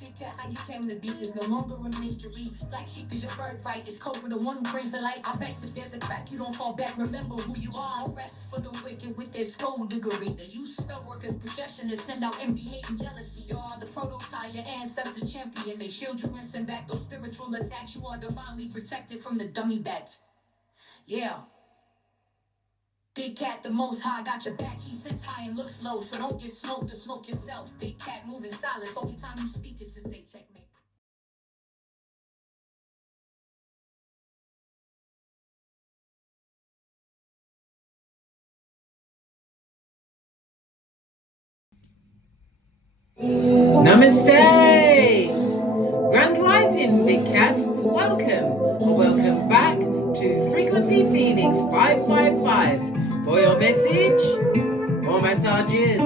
Big cat, how you came to be is no longer a mystery. Black sheep is your birthright. It's code for the one who brings the light. I bet if there's a crack, you don't fall back. Remember who you are. No rest for the wicked with their skullduggery. The use spell workers' projection to send out envy, hate, and jealousy. You are the prototype, your ancestors champion. They shield you and send back those spiritual attacks. You are divinely protected from the dummy bats. Yeah. Big cat, the most high, got your back. He sits high and looks low, so don't get smoked or smoke yourself. Big cat, moving silence. Only time you speak is to say checkmate. Namaste! Grand Rising, Big Cat. Welcome back to Frequency Phoenix 555 for your message or messages.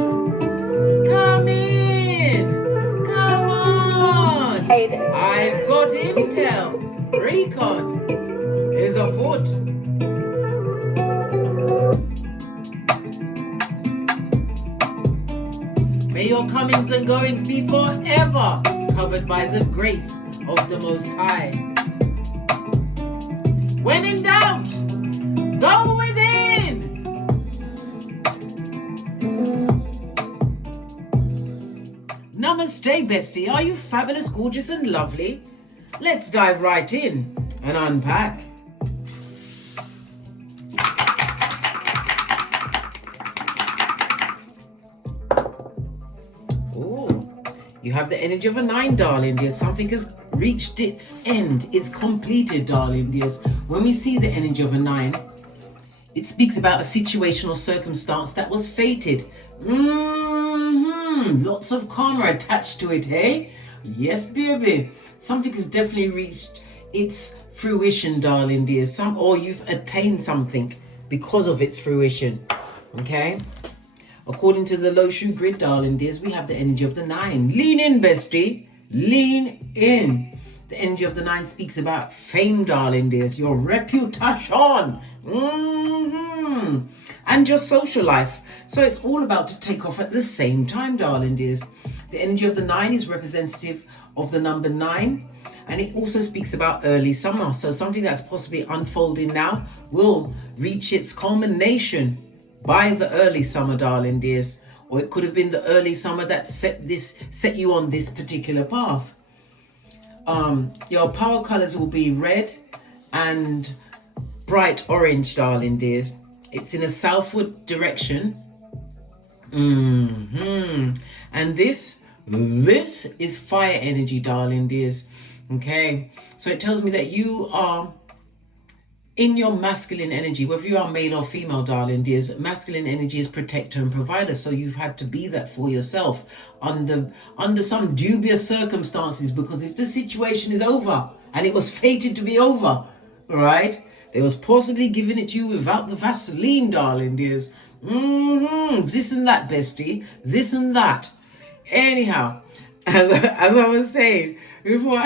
Come in! Come on! Hey there. I've got intel. Recon is afoot. May your comings and goings be forever covered by the grace of the Most High. When in doubt, go within. Namaste, bestie. Are you fabulous, gorgeous, and lovely? Let's dive right in and unpack. You have the energy of a 9, darling dears. Something has reached its end. It's completed, darling dears. When we see the energy of a 9, it speaks about a situation or circumstance that was fated. Lots of karma attached to it, eh? Yes, baby. Something has definitely reached its fruition, darling dears. Or you've attained something because of its fruition. Okay? According to the low shoe grid, darling dears, we have the energy of the 9. Lean in, bestie. Lean in. The energy of the 9 speaks about fame, darling dears, your reputation, and your social life. So it's all about to take off at the same time, darling dears. The energy of the 9 is representative of the number 9, and it also speaks about early summer. So something that's possibly unfolding now will reach its culmination by the early summer, darling dears, or it could have been the early summer that set you on this particular path. Your power colors will be red and bright orange, darling dears. It's in a southward direction. And this is fire energy, darling dears. Okay, so it tells me that you are in your masculine energy, whether you are male or female, darling dears. Masculine energy is protector and provider, so you've had to be that for yourself under some dubious circumstances, because if the situation is over, and it was fated to be over, all right, they was possibly giving it to you without the Vaseline, darling dears. This and that, bestie, this and that. Anyhow, as I was saying before,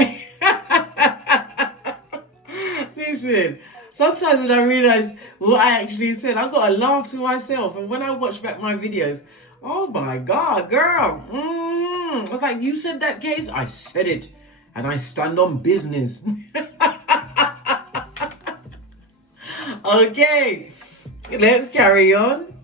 listen. Sometimes when I realize what I actually said, I got to laugh to myself. And when I watch back my videos, oh my God, girl. I was like, you said that, Case? I said it. And I stand on business. Okay, let's carry on.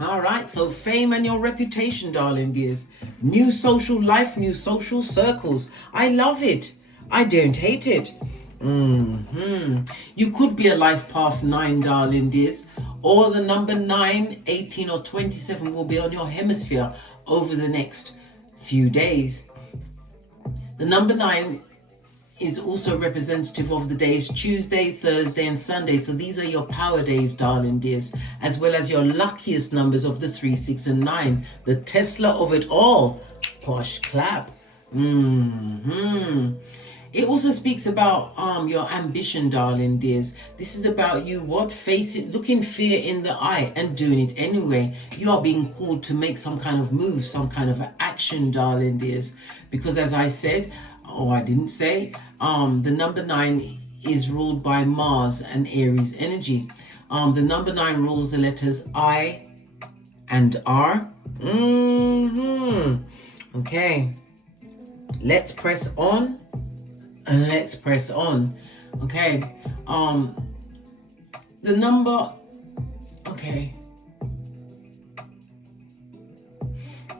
All right, so fame and your reputation, darling dears. New social life, new social circles. I love it. I don't hate it. You could be a life path 9, darling dears, or the number 9, 18 or 27 will be on your hemisphere over the next few days. The number 9 is also representative of the days Tuesday, Thursday and Sunday. So these are your power days, darling dears, as well as your luckiest numbers of the 3, 6 and 9. The Tesla of it all. Posh clap. It also speaks about your ambition, darling dears. This is about you looking fear in the eye and doing it anyway. You are being called to make some kind of move, some kind of action, darling dears. Because as I said, or I didn't say, the number 9 is ruled by Mars and Aries energy. The number 9 rules the letters I and R. Okay. Let's press on. Let's press on. Okay. The number. Okay.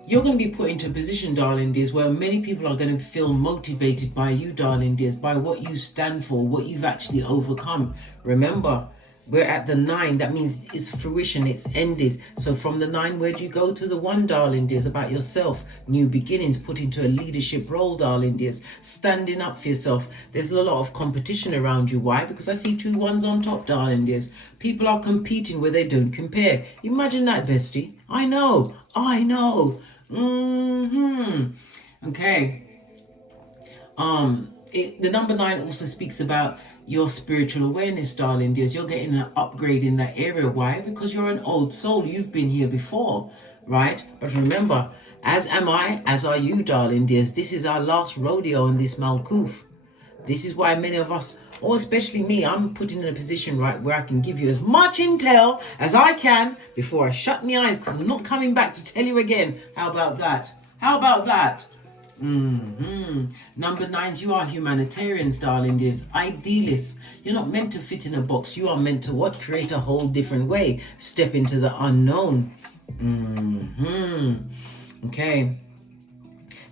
You're going to be put into a position, darling dears, where many people are going to feel motivated by you, darling dears, by what you stand for, what you've actually overcome. Remember, we're at the 9. That means it's fruition, it's ended. So from the 9, where do you go to the 1, darling dears? About yourself, new beginnings, put into a leadership role, darling dears, standing up for yourself. There's a lot of competition around you. Why? Because I see 2 1s on top, darling dears. People are competing where they don't compare. Imagine that, bestie. I know. Okay. The number 9 also speaks about your spiritual awareness, darling dears. You're getting an upgrade in that area. Why? Because you're an old soul. You've been here before, right? But remember, as am I, as are you, darling dears. This is our last rodeo in this Malkuth. This is why many of us, or especially me, I'm put in a position, right, where I can give you as much intel as I can before I shut my eyes, because I'm not coming back to tell you again. How about that? How about that? Number 9s, you are humanitarians, darling dears, idealists. You're not meant to fit in a box. You are meant to what? Create a whole different way. Step into the unknown. Okay.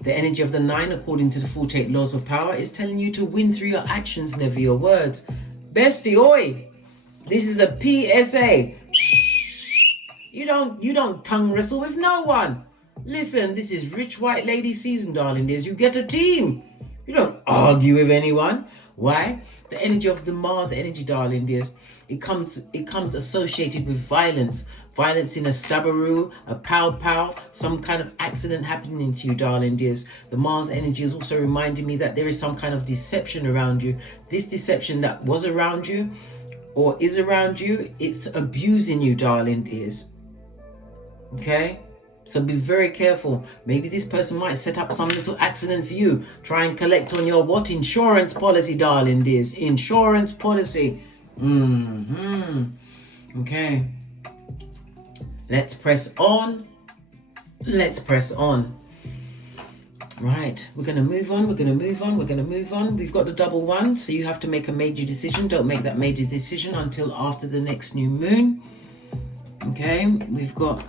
The energy of the 9, according to the 48 laws of power, is telling you to win through your actions, never your words. Bestie, oi! This is a PSA. You don't tongue wrestle with no one. Listen, this is rich white lady season, darling dears. You get a team. You don't argue with anyone. Why? The energy of the Mars energy, darling dears. It comes associated with violence. Violence in a stabberoo, a pow, some kind of accident happening to you, darling dears. The Mars energy is also reminding me that there is some kind of deception around you. This deception that was around you or is around you, it's abusing you, darling dears. Okay? So be very careful. Maybe this person might set up some little accident for you. Try and collect on your what? Insurance policy, darling dears. Insurance policy. Okay. Let's press on. Let's press on. Right. We're going to move on. We've got the double 1. So you have to make a major decision. Don't make that major decision until after the next new moon. Okay. We've got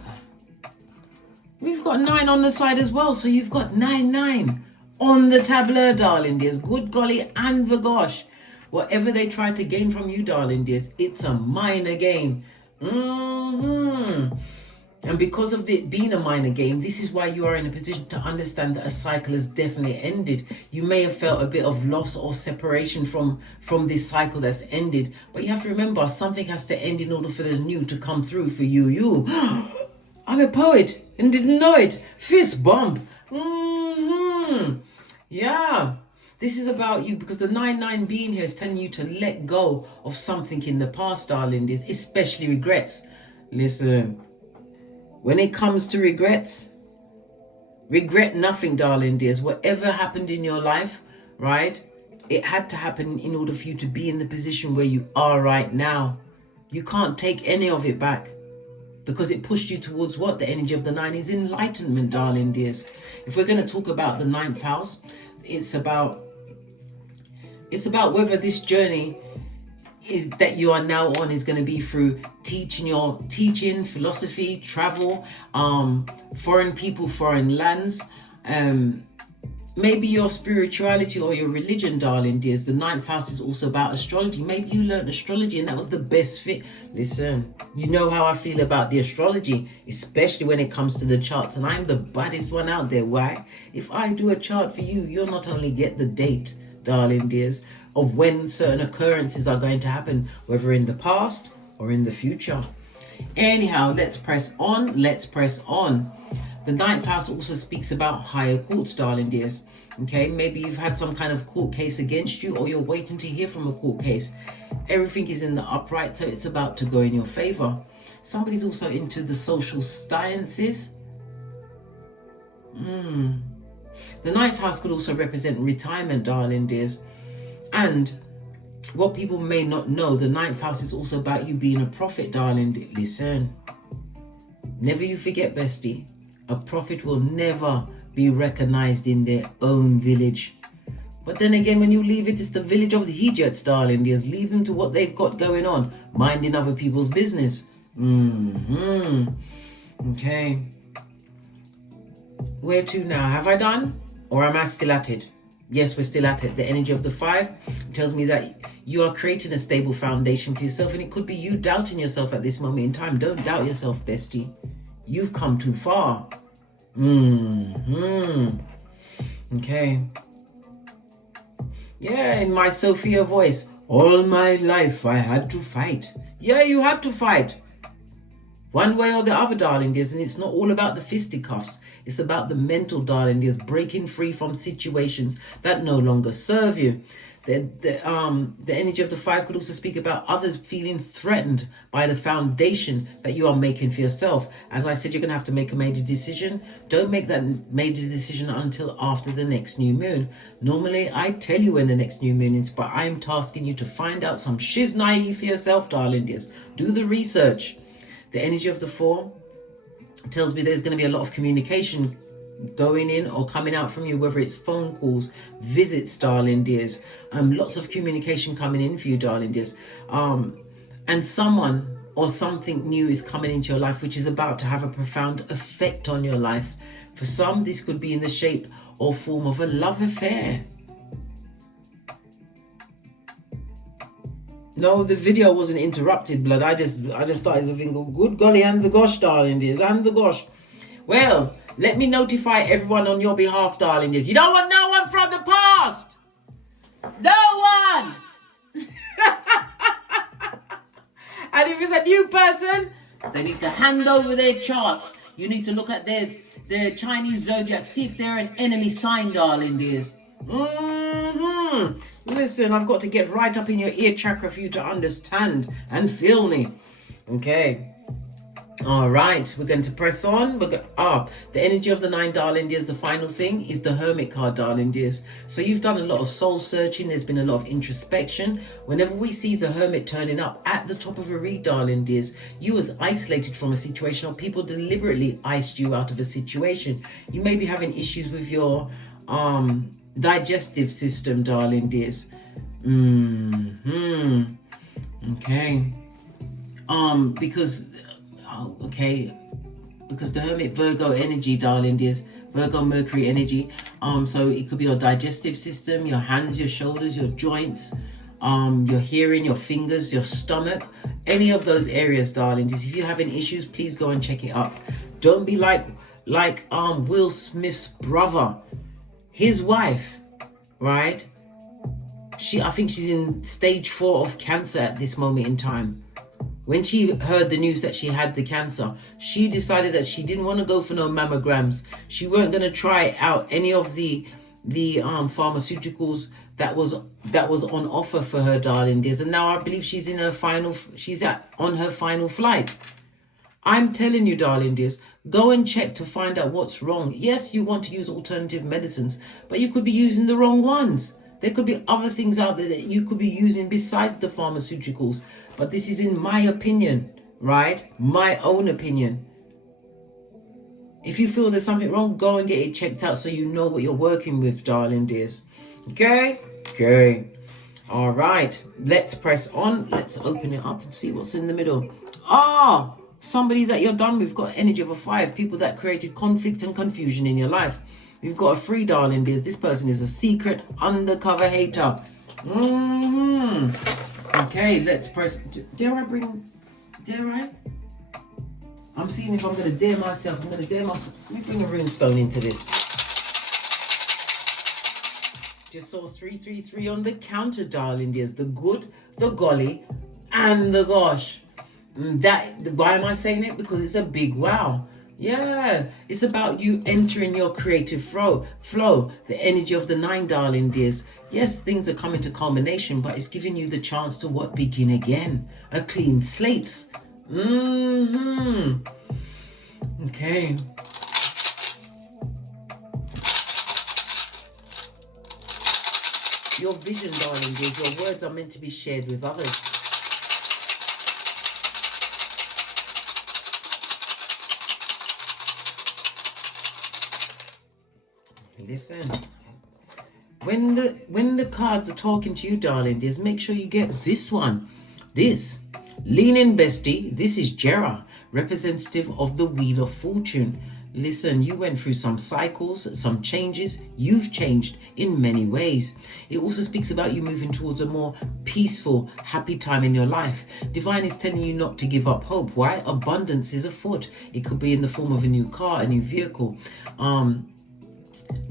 9 on the side as well. So you've got 9 on the tableau, darling dears. Good golly and the gosh. Whatever they try to gain from you, darling dears, it's a minor gain. And because of it being a minor gain, this is why you are in a position to understand that a cycle has definitely ended. You may have felt a bit of loss or separation from this cycle that's ended. But you have to remember, something has to end in order for the new to come through for you. I'm a poet and didn't know it. Fist bump. Yeah. This is about you, because the 9 being here is telling you to let go of something in the past, darling dears, especially regrets. Listen, when it comes to regrets, regret nothing, darling dears. Whatever happened in your life, right, it had to happen in order for you to be in the position where you are right now. You can't take any of it back, because it pushed you towards what? The energy of the 9 is enlightenment, darling dears. If we're going to talk about the 9th house, it's about whether this journey is that you are now on is going to be through teaching, philosophy, travel, foreign people, foreign lands, maybe your spirituality or your religion, darling dears. The 9th house is also about astrology. Maybe you learned astrology and that was the best fit. Listen, you know how I feel about the astrology, especially when it comes to the charts, and I'm the baddest one out there. Why? If I do a chart for you, you'll not only get the date, darling dears, of when certain occurrences are going to happen, whether in the past or in the future. Anyhow, let's press on. The 9th house also speaks about higher courts, darling dears. Okay, maybe you've had some kind of court case against you, or you're waiting to hear from a court case. Everything is in the upright, so it's about to go in your favor. Somebody's also into the social sciences. The 9th house could also represent retirement, darling dears. And what people may not know, the 9th house is also about you being a prophet, darling. Listen, never you forget, bestie, a prophet will never be recognized in their own village. But then again, when you leave it, it's the village of the Hejets, darling dears. Leave them to what they've got going on, minding other people's business. Okay. Where to now? Have I done? Or am I still at it? Yes, we're still at it. The energy of the 5 tells me that you are creating a stable foundation for yourself, and it could be you doubting yourself at this moment in time. Don't doubt yourself, bestie. You've come too far. Okay. Yeah, in my Sophia voice. All my life I had to fight. Yeah, you had to fight. One way or the other, darling dears, and it's not all about the fisticuffs. It's about the mental, darling dears, breaking free from situations that no longer serve you. The energy of the 5 could also speak about others feeling threatened by the foundation that you are making for yourself. As I said, you're going to have to make a major decision. Don't make that major decision until after the next new moon. Normally, I tell you when the next new moon is, but I'm tasking you to find out some shiznai for yourself, darling dears. Do the research. The energy of the 4 tells me there's going to be a lot of communication going in or coming out from you, whether it's phone calls, visits, darling dears. Lots of communication coming in for you, darling dears. And someone or something new is coming into your life, which is about to have a profound effect on your life. For some, this could be in the shape or form of a love affair. No, the video wasn't interrupted, blood. I just started to think, oh, good golly, and the gosh, darling dears, and the gosh. Well, let me notify everyone on your behalf, darling dears. You don't want no one from the past. No one. And if it's a new person, they need to hand over their charts. You need to look at their Chinese zodiac, see if they're an enemy sign, darling dears. Listen, I've got to get right up in your ear chakra for you to understand and feel me. Okay. All right, we're going to press on. The energy of the 9, darling dears, the final thing is the Hermit card, darling dears. So you've done a lot of soul searching. There's been a lot of introspection. Whenever we see the Hermit turning up at the top of a read, darling dears, you was isolated from a situation, or people deliberately iced you out of a situation. You may be having issues with your digestive system, darling dears. Okay. Because the Hermit Virgo energy, darling dears, Virgo Mercury energy. So it could be your digestive system, your hands, your shoulders, your joints, your hearing, your fingers, your stomach, any of those areas, darling dears. If you're having issues, please go and check it up. Don't be like Will Smith's brother, his wife, right? I think she's in stage 4 of cancer at this moment in time. When she heard the news that she had the cancer, she decided that she didn't want to go for no mammograms. She weren't going to try out any of the pharmaceuticals that was on offer for her, darling dears. And now I believe she's on her final flight. I'm telling you, darling dears, go and check to find out what's wrong. Yes, you want to use alternative medicines, but you could be using the wrong ones. There could be other things out there that you could be using besides the pharmaceuticals. But this is in my opinion, right? My own opinion. If you feel there's something wrong, go and get it checked out so you know what you're working with, darling dears. Okay? Okay. All right. Let's press on. Let's open it up and see what's in the middle. Somebody that you're done with got energy of a 5. People that created conflict and confusion in your life. We've got a 3, darling dears. This person is a secret undercover hater. Okay, let's press. Dare I? I'm seeing if I'm going to dare myself. Let me bring a runestone into this. Just saw 333 on the counter, darling dears. The good, the golly, and the gosh. Why am I saying it? Because it's a big wow. Yeah, it's about you entering your creative flow. The energy of the 9, darling dears. Yes, things are coming to culmination, but it's giving you the chance to begin again. A clean slate. Okay. Your vision, darling dears, your words are meant to be shared with others. Listen. When the cards are talking to you, darling, just make sure you get this one. This. Lean in, bestie. This is Jera, representative of the Wheel of Fortune. Listen, you went through some cycles, some changes. You've changed in many ways. It also speaks about you moving towards a more peaceful, happy time in your life. Divine is telling you not to give up hope. Why? Abundance is afoot. It could be in the form of a new car, a new vehicle.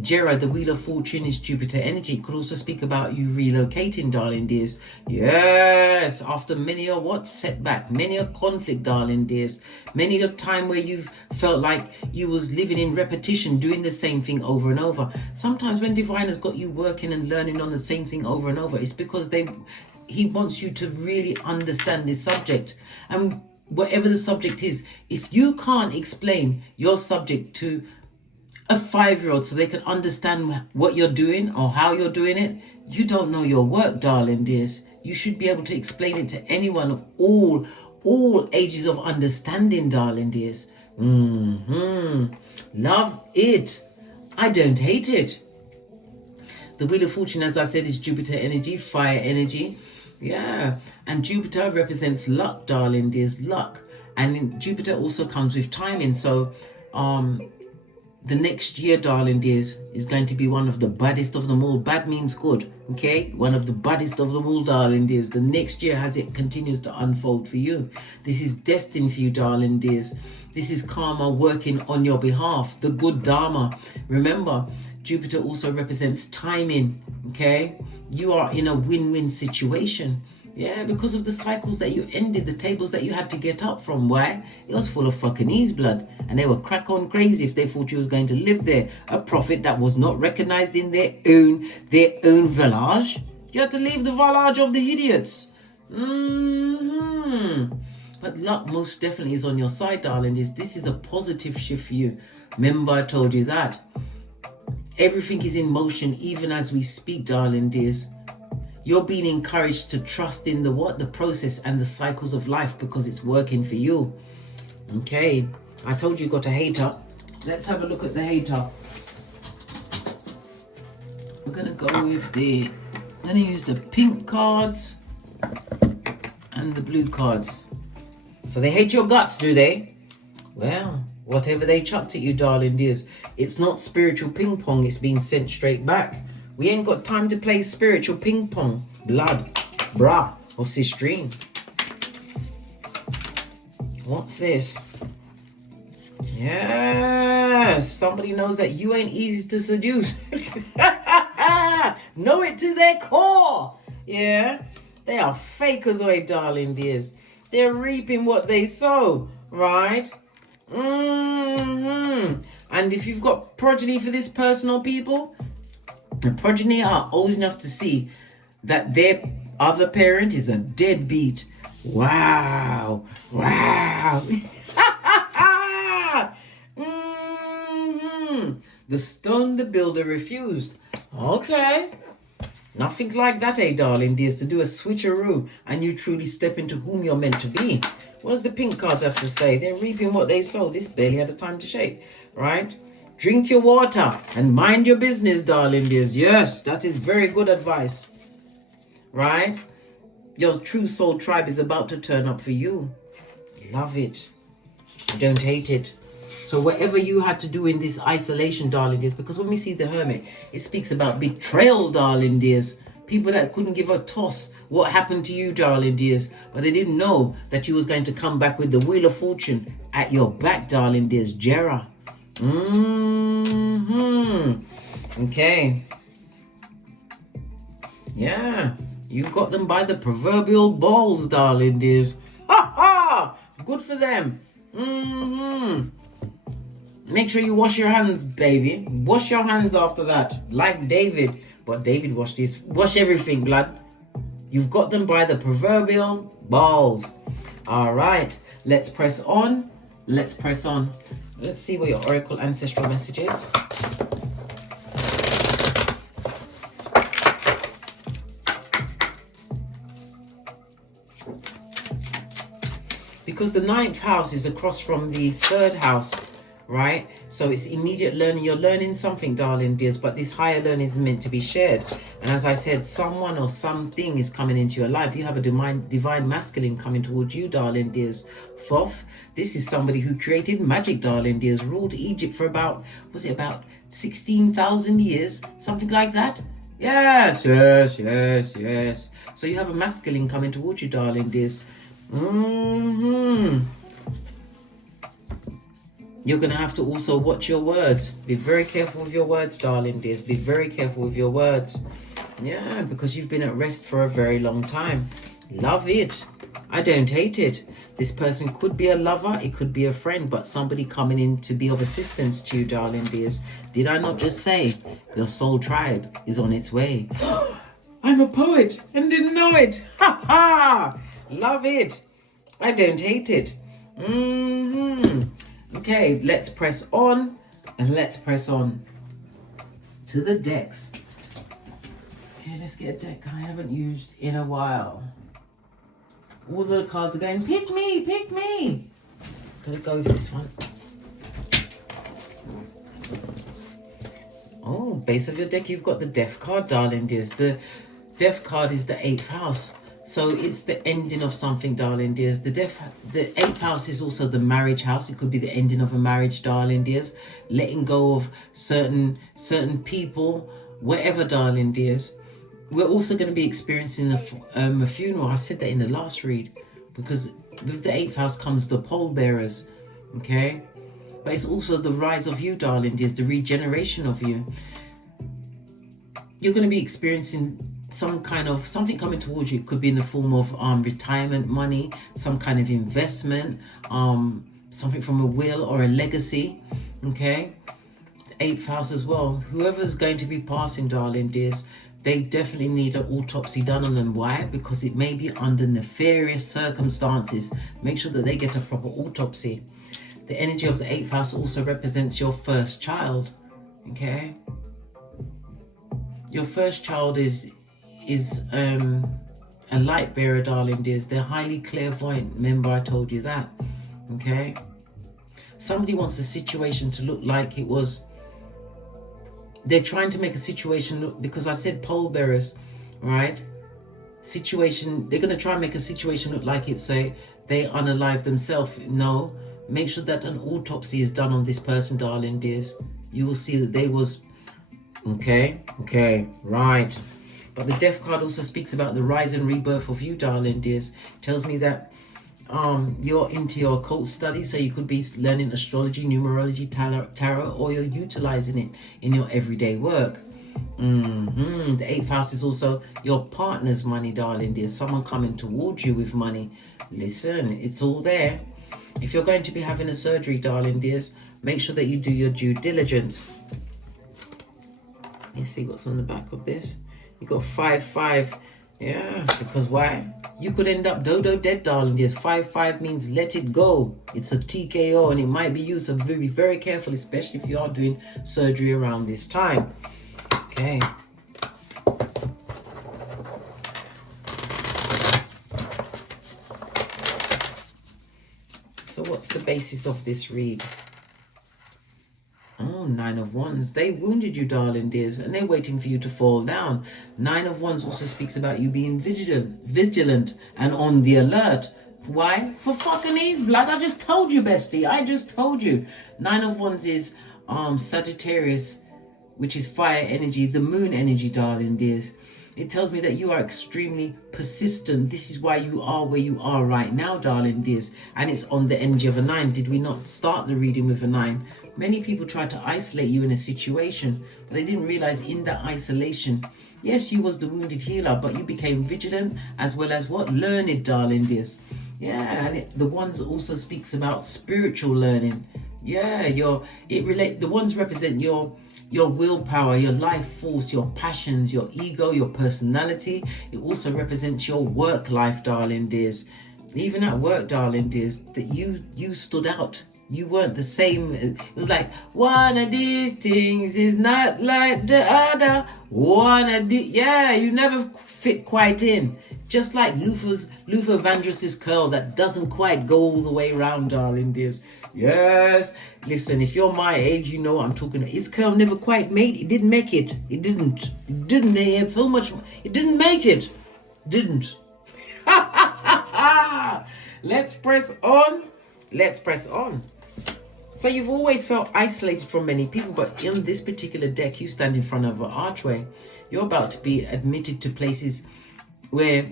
Jera, the Wheel of Fortune is Jupiter energy. It could also speak about you relocating, darling dears. Yes, after many a setback, many a conflict, darling dears. Many a time where you've felt like you was living in repetition, doing the same thing over and over. Sometimes when Divine has got you working and learning on the same thing over and over, it's because he wants you to really understand this subject. And whatever the subject is, if you can't explain your subject to a 5-year-old so they can understand what you're doing or how you're doing it, you don't know your work, darling dears. You should be able to explain it to anyone of all ages of understanding, darling dears. Love it. I don't hate it. The Wheel of Fortune, as I said, is Jupiter energy, fire energy. Yeah, and Jupiter represents luck, darling dears, luck. And Jupiter also comes with timing. So the next year, darling dears, is going to be one of the baddest of them all. Bad means good, okay? One of the baddest of them all, darling dears. The next year, as it continues to unfold for you. This is destined for you, darling dears. This is karma working on your behalf, the good dharma. Remember, Jupiter also represents timing, okay? You are in a win-win situation. Yeah, because of the cycles that you ended, the tables that you had to get up from. Why? It was full of fucking ease blood. And they were crack on crazy if they thought you was going to live there. A prophet that was not recognized in their own village. You had to leave the village of the idiots. But luck most definitely is on your side, darling. This is a positive shift for you. Remember, I told you that. Everything is in motion even as we speak, darling dears. You're being encouraged to trust in the process and the cycles of life because it's working for you. Okay, I told you got a hater. Let's have a look at the hater. We're gonna go with I'm gonna use the pink cards and the blue cards. So they hate your guts, do they? Well, whatever they chucked at you, darling dears, it's not spiritual ping pong, it's being sent straight back. We ain't got time to play spiritual ping pong, blood, brah, or sistrine. What's this? Yes, somebody knows that you ain't easy to seduce. Know it to their core. Yeah, they are fakers, away, darling dears. They're reaping what they sow, right? And if you've got progeny for this person or people, the progeny are old enough to see that their other parent is a deadbeat. Wow. The stone the builder refused. Okay. Nothing like that, darling dears, to do a switcheroo and you truly step into whom you're meant to be. What does the pink cards have to say? They're reaping what they sow. This barely had a time to shake, right? Drink your water and mind your business, darling dears. Yes, that is very good advice, right? Your true soul tribe is about to turn up for you. Love it. Don't hate it. So whatever you had to do in this isolation, darling dears, because when we see the Hermit, it speaks about betrayal, darling dears. People that couldn't give a toss what happened to you, darling dears, but they didn't know that you was going to come back with the Wheel of Fortune at your back, darling dears. Jera. Okay. Yeah, you got them by the proverbial balls, darling dears. Ha ha! Good for them. Make sure you wash your hands, baby. Wash your hands after that, like David. But David washed wash everything, blood. You've got them by the proverbial balls. All right, let's press on. Let's press on. Let's see what your oracle ancestral message is. Because the 9th house is across from the 3rd house, right? So it's immediate learning. You're learning something, darling dears, but this higher learning is meant to be shared. And as I said, someone or something is coming into your life. You have a divine masculine coming towards you, darling dears. Thoth, this is somebody who created magic, darling dears, ruled Egypt for about, was it about 16,000 years? Something like that? Yes. So you have a masculine coming towards you, darling dears. You're going to have to also watch your words. Be very careful with your words, darling dears. Be very careful with your words. Yeah, because you've been at rest for a very long time. Love it. I don't hate it. This person could be a lover. It could be a friend, but somebody coming in to be of assistance to you, darling dears. Did I not just say your soul tribe is on its way? I'm a poet and didn't know it. Ha ha! Love it. I don't hate it. Okay, let's press on, and let's press on to the decks. Okay, let's get a deck I haven't used in a while. All the cards are going, pick me, pick me. Gotta go with this one. Oh, base of your deck, you've got the Death card, darling dears. The Death card is the 8th house. So it's the ending of something, darling dears. The 8th house is also the marriage house. It could be the ending of a marriage, darling dears. Letting go of certain people, whatever, darling dears. We're also going to be experiencing a funeral. I said that in the last read, because with the 8th house comes the pole bearers, okay? But it's also the rise of you, darling dears, the regeneration of you. You're going to be experiencing some kind of something coming towards you. It could be in the form of retirement money, some kind of investment, something from a will or a legacy, okay? 8th house as well. Whoever's going to be passing, darling dears, they definitely need an autopsy done on them. Why? Because it may be under nefarious circumstances. Make sure that they get a proper autopsy. The energy of the 8th house also represents your first child, okay? Your first child is a light bearer, darling dears. They're highly clairvoyant. Remember I told you that, okay? Somebody wants a situation to look like it was. They're trying to make a situation look, because I said pole bearers, right? Situation, they're going to try and make a situation look like it's they unalive themselves. No, make sure that an autopsy is done on this person, darling dears. You will see that they was, okay, right. But the Death card also speaks about the rise and rebirth of you, darling dears. Tells me that you're into your occult study, so you could be learning astrology, numerology, tarot, or you're utilizing it in your everyday work. The 8th house is also your partner's money, darling dear. Someone coming towards you with money. Listen, it's all there. If you're going to be having a surgery, darling dears, make sure that you do your due diligence. Let's see what's on the back of this. You got 5-5. Yeah, because why? You could end up dodo dead, darling dears. 5-5 means let it go. It's a TKO, and it might be used, so very, very careful, especially if you are doing surgery around this time. Okay. So what's the basis of this read? Oh, 9 of Wands. They wounded you, darling dears, and they're waiting for you to fall down. 9 of Wands also speaks about you being vigilant and on the alert. Why? For fucking ease, blood. I just told you, bestie. I just told you. 9 of Wands is Sagittarius, which is fire energy, the moon energy, darling dears. It tells me that you are extremely persistent. This is why you are where you are right now, darling dears. And it's on the energy of a 9. Did we not start the reading with a 9? Many people try to isolate you in a situation, but they didn't realize in that isolation, yes, you was the wounded healer, but you became vigilant as well as what? Learned, darling dears. Yeah, and the Wands also speaks about spiritual learning. Yeah, the Wands represent your willpower, your life force, your passions, your ego, your personality. It also represents your work life, darling dears. Even at work, darling dears, that you stood out. You weren't the same. It was like, one of these things is not like the other. Yeah, you never fit quite in. Just like Luther Vandross's curl that doesn't quite go all the way around, darling dears. Yes, Listen, if you're my age, you know what I'm talking about. His curl never quite made it. It didn't make it. It didn't. It didn't. He had so much. It didn't make it. Didn't. Let's press on. Let's press on. So you've always felt isolated from many people, but in this particular deck, you stand in front of an archway. You're about to be admitted to places where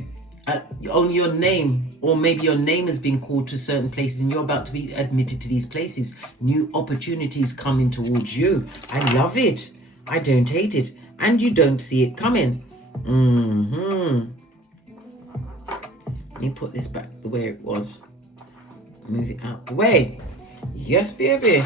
only your name, or maybe your name has been called to certain places, and you're about to be admitted to these places. New opportunities coming towards you. I love it. I don't hate it. And you don't see it coming. Let me put this back the way it was. Move it out the way. Yes, baby.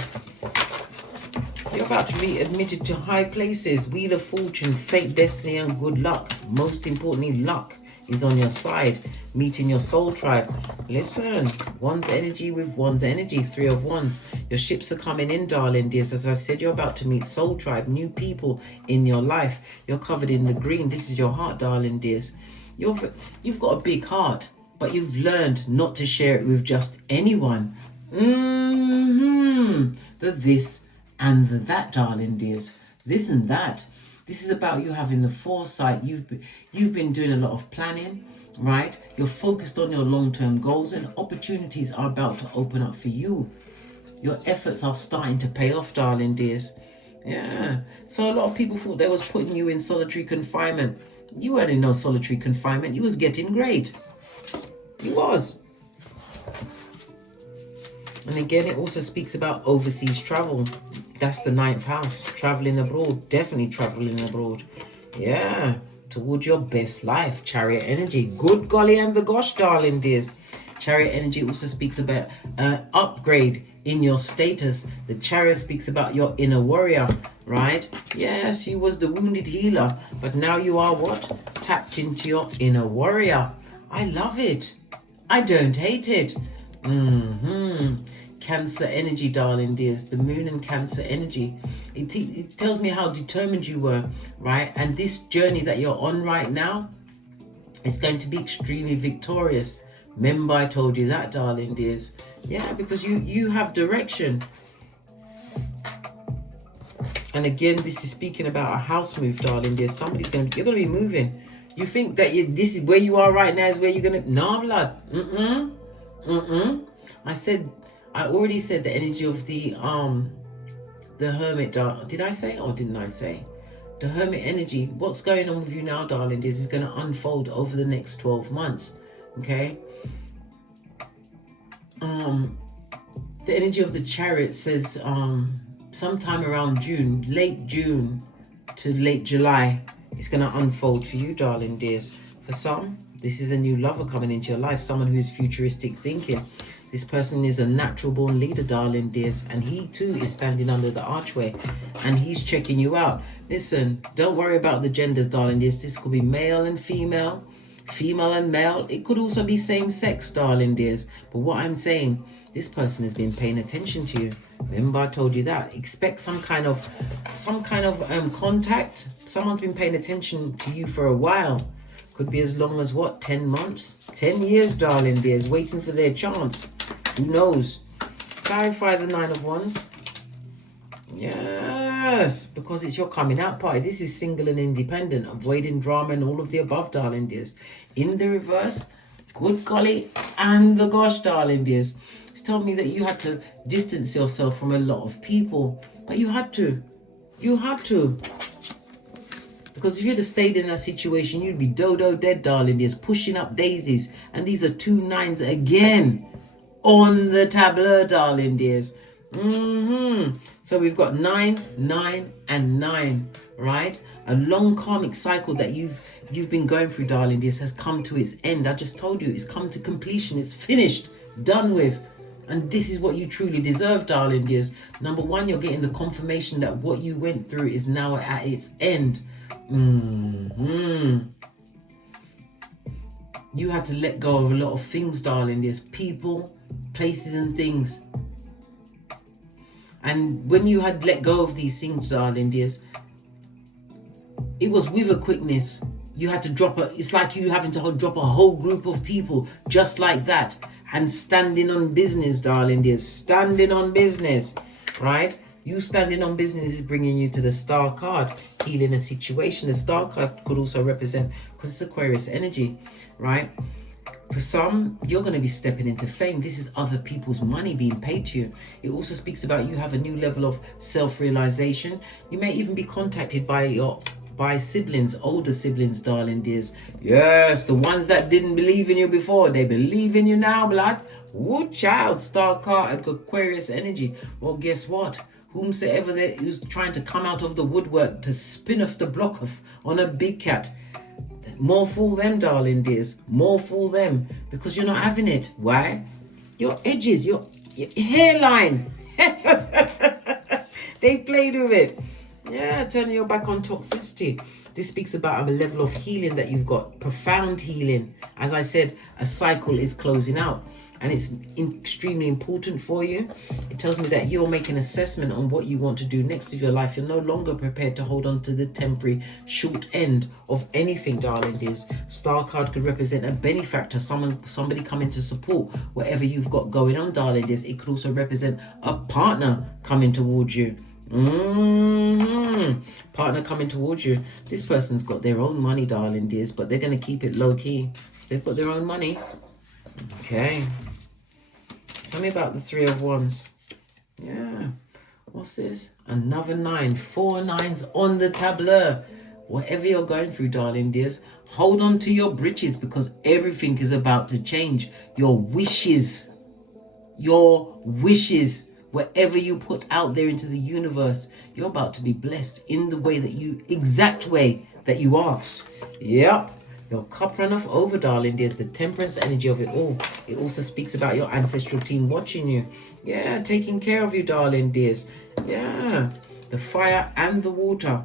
You're about to be admitted to high places. Wheel of Fortune, fate, destiny, and good luck. Most importantly, luck is on your side. Meeting your soul tribe. Listen, one's energy with one's energy. 3 of Wands. Your ships are coming in, darling dears. As I said, you're about to meet soul tribe. New people in your life. You're covered in the green. This is your heart, darling dears. You've got a big heart, but you've learned not to share it with just anyone. The this and the that, darling dears. This and that. This is about you having the foresight. You've been doing a lot of planning, right? You're focused on your long-term goals, and opportunities are about to open up for you. Your efforts are starting to pay off, darling dears. Yeah. So a lot of people thought they was putting you in solitary confinement. You weren't in no solitary confinement. You was getting great. You was. And again, it also speaks about overseas travel. That's the 9th house. Traveling abroad. Definitely traveling abroad. Yeah. Towards your best life. Chariot energy. Good golly and the gosh, darling dears. Chariot energy also speaks about upgrade in your status. The Chariot speaks about your inner warrior, right? Yes, you was the wounded healer, but now you are what? Tapped into your inner warrior. I love it. I don't hate it. Cancer energy, darling dears. The moon and Cancer energy. It tells me how determined you were, right? And this journey that you're on right now is going to be extremely victorious. Remember, I told you that, darling dears. Yeah, because you have direction. And again, this is speaking about a house move, darling dears. You're going to be moving. You think that this is where you are right now is where you're going to... No, blood. I already said the energy of the Hermit. Did I say or didn't I say? The Hermit energy. What's going on with you now, darling dears, is going to unfold over the next 12 months. Okay? The energy of the Chariot says sometime around June, late June to late July, it's going to unfold for you, darling dears. For some, this is a new lover coming into your life, someone who is futuristic thinking. This person is a natural born leader, darling dears, and he too is standing under the archway and he's checking you out. Listen, don't worry about the genders, darling dears. This could be male and female, female and male. It could also be same sex, darling dears. But what I'm saying, this person has been paying attention to you. Remember, I told you that. Expect some kind of contact. Someone's been paying attention to you for a while. Could be as long as what, 10 months, 10 years, darling dears, waiting for their chance. Who knows? Clarify the 9 of Wands. Yes, because it's your coming out party. This is single and independent, avoiding drama and all of the above, darling dears. In the reverse, good golly and the gosh, darling dears. It's telling me that you had to distance yourself from a lot of people, but you had to. You had to. Because if you'd have stayed in that situation, you'd be dodo dead, darling dears, pushing up daisies. And these are 2 9s again on the tableau, darling dears. So we've got 9, 9, and 9, right? A long karmic cycle that you've been going through, darling dears, has come to its end. I just told you, it's come to completion. It's finished, done with. And this is what you truly deserve, darling dears. Number 1, you're getting the confirmation that what you went through is now at its end. You had to let go of a lot of things, darling. There's people, places and things. And when you had let go of these things, darling dears, it was with a quickness. You had to it's like you having to drop a whole group of people just like that. And standing on business, darling dears. Standing on business. right? You standing on business is bringing you to the Star card, healing a situation. The Star card could also represent, because it's Aquarius energy, right? For some, you're going to be stepping into fame. This is other people's money being paid to you. It also speaks about you have a new level of self-realization. You may even be contacted by siblings, older siblings, darling dears. Yes, the ones that didn't believe in you before, they believe in you now, blood. Woo, child, Star card, Aquarius energy. Well, guess what? Whomsoever who's trying to come out of the woodwork to spin off the block on a big cat, more fool them, darling dears. More fool them, because you're not having it. Why? Your edges, your hairline. They played with it. Yeah, turning your back on toxicity. This speaks about a level of healing that you've got. Profound healing. As I said, a cycle is closing out. And it's extremely important for you. It tells me that you'll make an assessment on what you want to do next with your life. You're no longer prepared to hold on to the temporary short end of anything, darling dears. Star card could represent a benefactor, somebody coming to support whatever you've got going on, darling dears. It could also represent a partner coming towards you. Partner coming towards you. This person's got their own money, darling dears, but they're going to keep it low key. They've got their own money. Okay. Tell me about the Three of Wands. Yeah. What's this? Another 9. 4 9s on the tableau. Whatever you're going through, darling dears, hold on to your britches, because everything is about to change. Your wishes, whatever you put out there into the universe, you're about to be blessed in the way that exact way that you asked. Yep. Your cup runneth over, darling dears. The temperance energy of it all. It also speaks about your ancestral team watching you. Yeah, taking care of you, darling dears. Yeah, the fire and the water.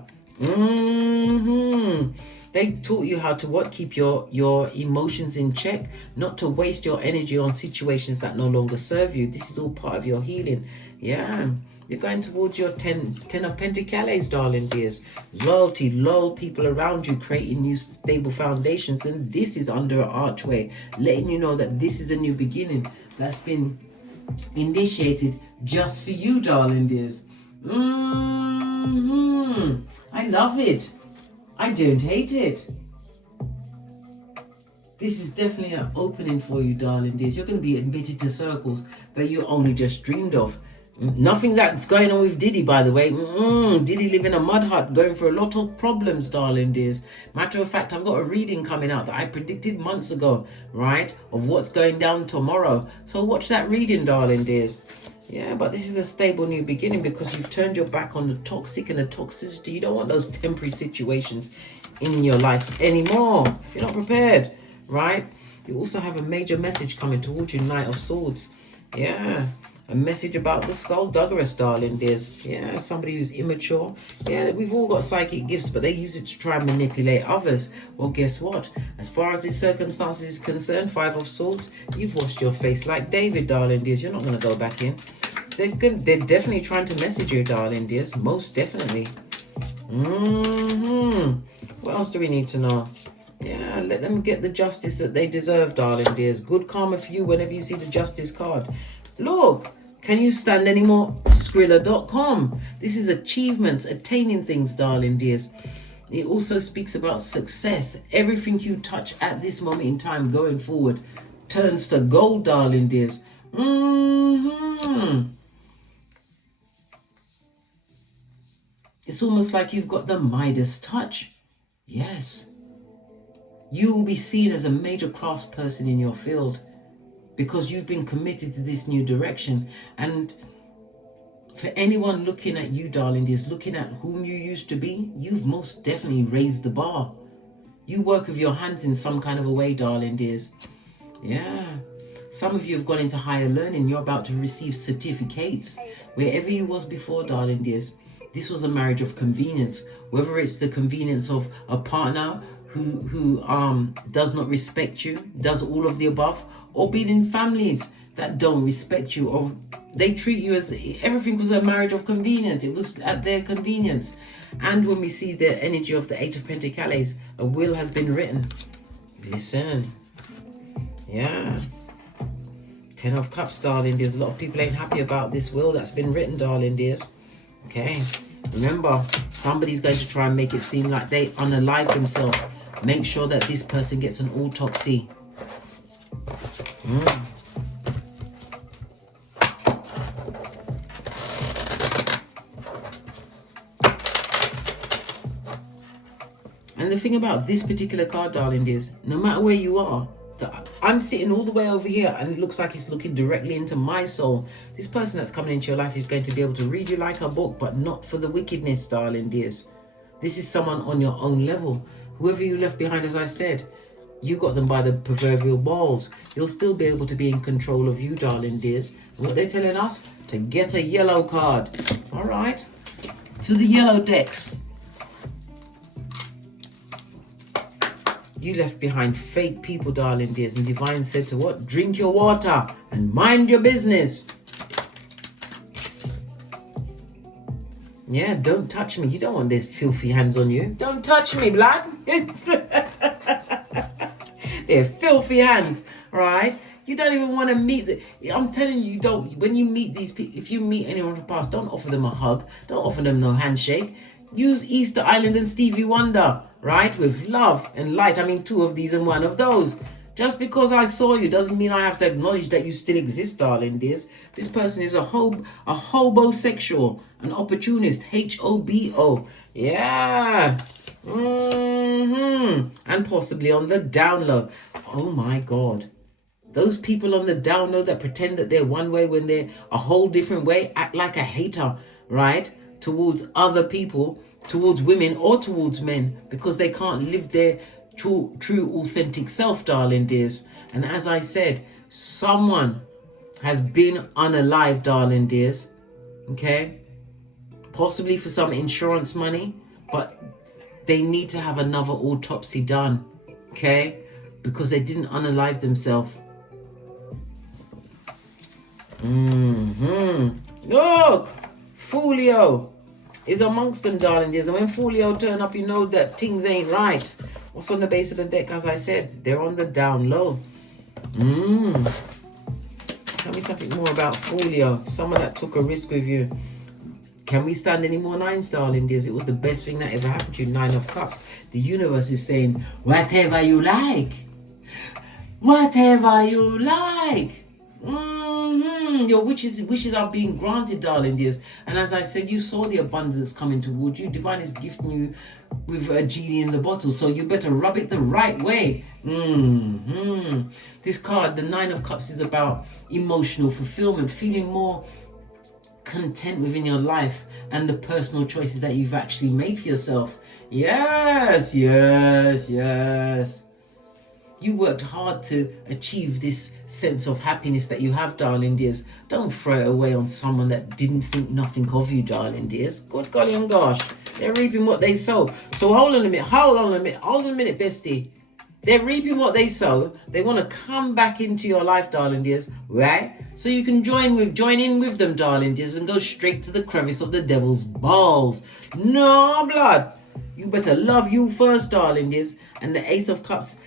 They taught you how to keep your emotions in check, not to waste your energy on situations that no longer serve you. This is all part of your healing. Yeah. You're going towards your 10 of Pentacles, darling dears. Loyalty, loyal people around you, creating new stable foundations. And this is under an archway, letting you know that this is a new beginning that's been initiated just for you, darling dears. I love it. I don't hate it. This is definitely an opening for you, darling dears. You're going to be admitted to circles that you only just dreamed of. Nothing that's going on with Diddy, by the way. Diddy live in a mud hut, going through a lot of problems, darling dears. Matter of fact, I've got a reading coming out that I predicted months ago, right, of what's going down tomorrow. So watch that reading, darling dears. Yeah, but this is a stable new beginning, because you've turned your back on the toxic and the toxicity. You don't want those temporary situations in your life anymore. You're not prepared, right? You also have a major message coming towards you, Knight of Swords. Yeah. A message about the skullduggeress, darling dears. Yeah, somebody who's immature. Yeah, we've all got psychic gifts, but they use it to try and manipulate others. Well, guess what? As far as this circumstance is concerned, 5 of Swords, you've washed your face like David, darling dears. You're not going to go back in. They're definitely trying to message you, darling dears. Most definitely. What else do we need to know? Yeah, let them get the justice that they deserve, darling dears. Good karma for you whenever you see the justice card. Look, can you stand any more? Skrilla.com. This is achievements, attaining things, darling dears. It also speaks about success. Everything you touch at this moment in time going forward turns to gold, darling dears. It's almost like you've got the Midas touch. Yes. You will be seen as a major craftsperson in your field, because you've been committed to this new direction. And for anyone looking at you, darling dears, looking at whom you used to be, you've most definitely raised the bar. You work with your hands in some kind of a way, darling dears. Yeah. Some of you have gone into higher learning. You're about to receive certificates. Wherever you was before, darling dears, this was a marriage of convenience. Whether it's the convenience of a partner who does not respect you, does all of the above, or being in families that don't respect you, or they treat you as everything was a marriage of convenience. It was at their convenience. And when we see the energy of the 8 of Pentacles, a will has been written. Listen. Yeah. Ten of Cups, darling dears. A lot of people ain't happy about this will that's been written, darling dears. Okay. Remember, somebody's going to try and make it seem like they unalive themselves. Make sure that this person gets an autopsy. And the thing about this particular card, darling, is no matter where you are, I'm sitting all the way over here and it looks like it's looking directly into my soul. This person that's coming into your life is going to be able to read you like a book, but not for the wickedness, darling dears. This is someone on your own level. Whoever you left behind, as I said, you got them by the proverbial balls. You'll still be able to be in control of you, darling dears. And what they're telling us? To get a yellow card. All right. To the yellow decks. You left behind fake people, darling dears. And Divine said to what? Drink your water and mind your business. Yeah, don't touch me. You don't want these filthy hands on you. Don't touch me, blood. They're filthy hands, right? You don't even want to meet I'm telling you, you don't. When you meet these people, if you meet anyone from the past, don't offer them a hug. Don't offer them no handshake. Use Easter Island and Stevie Wonder, right? With love and light. I mean, two of these and one of those. Just because I saw you doesn't mean I have to acknowledge that you still exist, darling dears. This person is a hobosexual, an opportunist, H-O-B-O. Yeah. And possibly on the down low. Oh my God. Those people on the down low that pretend that they're one way when they're a whole different way, act like a hater, right? Towards other people, towards women or towards men, because they can't live their true authentic self, darling dears. And as I said, someone has been unalive, darling dears. Okay, possibly for some insurance money, but they need to have another autopsy done. Okay, because they didn't unalive themselves. Look, Folio is amongst them, darling dears. And when Folio turn up, you know that things ain't right. What's on the base of the deck? As I said, they're on the down low. Tell me something more about Folio. Someone that took a risk with you. Can we stand any more nines, darling dears? It was the best thing that ever happened to you. 9 of Cups. The universe is saying, whatever you like. Whatever you like. Your wishes are being granted, darling dears. And as I said, you saw the abundance coming towards you. Divine is gifting you with a genie in the bottle, so you better rub it the right way. This card, the 9 of Cups, is about emotional fulfillment, feeling more content within your life and the personal choices that you've actually made for yourself. Yes. You worked hard to achieve this sense of happiness that you have, darling dears. Don't throw it away on someone that didn't think nothing of you, darling dears. Good golly and gosh. They're reaping what they sow. So hold on a minute, bestie. They're reaping what they sow. They want to come back into your life, darling dears, right? So you can join in with them, darling dears, and go straight to the crevice of the devil's balls. No, blood. You better love you first, darling dears. And the Ace of Cups,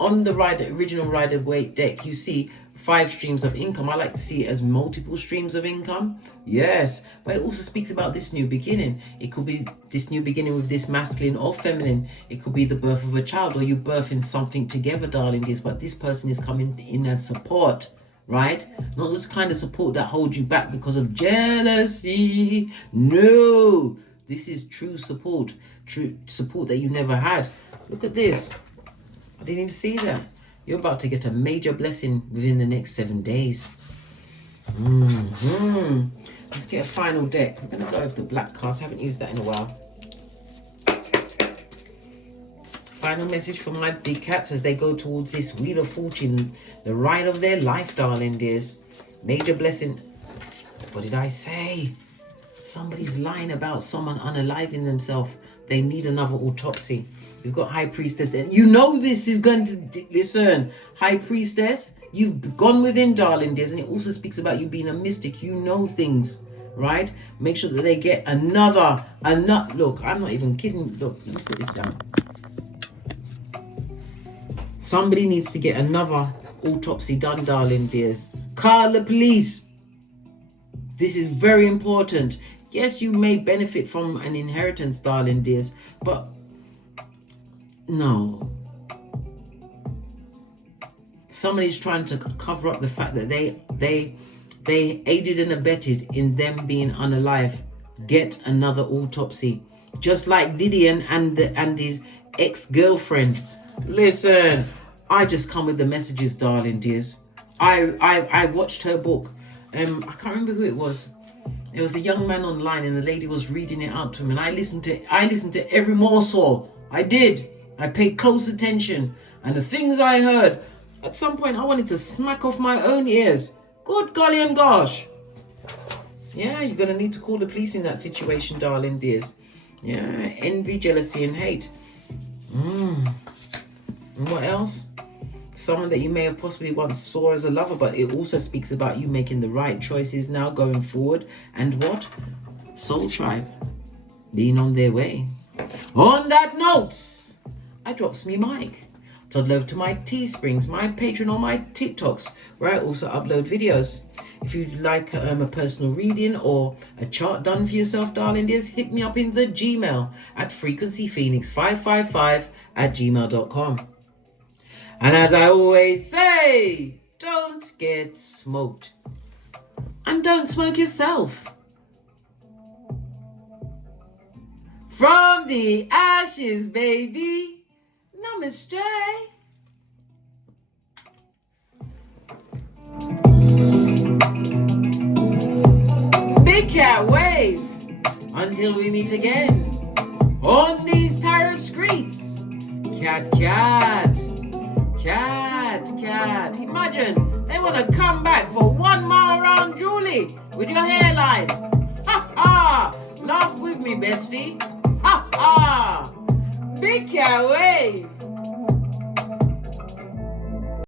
on the original Rider-Waite deck, you see 5 streams of income. I like to see it as multiple streams of income. Yes, but it also speaks about this new beginning. It could be this new beginning with this masculine or feminine. It could be the birth of a child, or you birthing something together, darling dears. But this person is coming in as support, right? Not this kind of support that holds you back because of jealousy. No, this is true support that you never had. Look at this. I didn't even see that. You're about to get a major blessing within the next 7 days. Let's get a final deck. I'm going to go with the black cards. Haven't used that in a while. Final message for my big cats as they go towards this Wheel of Fortune, the ride of their life, darling dears. Major blessing. What did I say? Somebody's lying about someone unaliving themselves. They need another autopsy. We've got High Priestess, and you know this is going to listen. High Priestess, you've gone within, darling dears, and it also speaks about you being a mystic. You know things, right? Make sure that they get another. Look, I'm not even kidding. Look, let me put this down. Somebody needs to get another autopsy done, darling dears. Call the police. This is very important. Yes, you may benefit from an inheritance, darling dears, but no. Somebody's trying to cover up the fact that they aided and abetted in them being unalive. Get another autopsy. Just like Diddy and his ex-girlfriend. Listen, I just come with the messages, darling dears. I watched her book. I can't remember who it was. It was a young man online, and the lady was reading it out to him, and I listened to every morsel. I did. I paid close attention, and the things I heard, at some point I wanted to smack off my own ears. Good golly and gosh. Yeah, you're gonna need to call the police in that situation, darling dears. Yeah, envy, jealousy, and hate. And what else? Someone that you may have possibly once saw as a lover, but it also speaks about you making the right choices now going forward. And what? Soul tribe being on their way. On that note, I drops me mic. Toddle over to my Teesprings, my Patreon, or my TikToks, where I also upload videos. If you'd like a personal reading or a chart done for yourself, darling dears, hit me up in the Gmail at frequencyphoenix555@gmail.com. And as I always say, don't get smoked. And don't smoke yourself. From the ashes, baby. Namaste. Big cat wave. Until we meet again on these tarot streets. Cat, cat. Cat, cat. Imagine they want to come back for 1 mile around Julie with your hairline. Ha ha! Laugh with me, bestie. Ha ha! Big cat wave.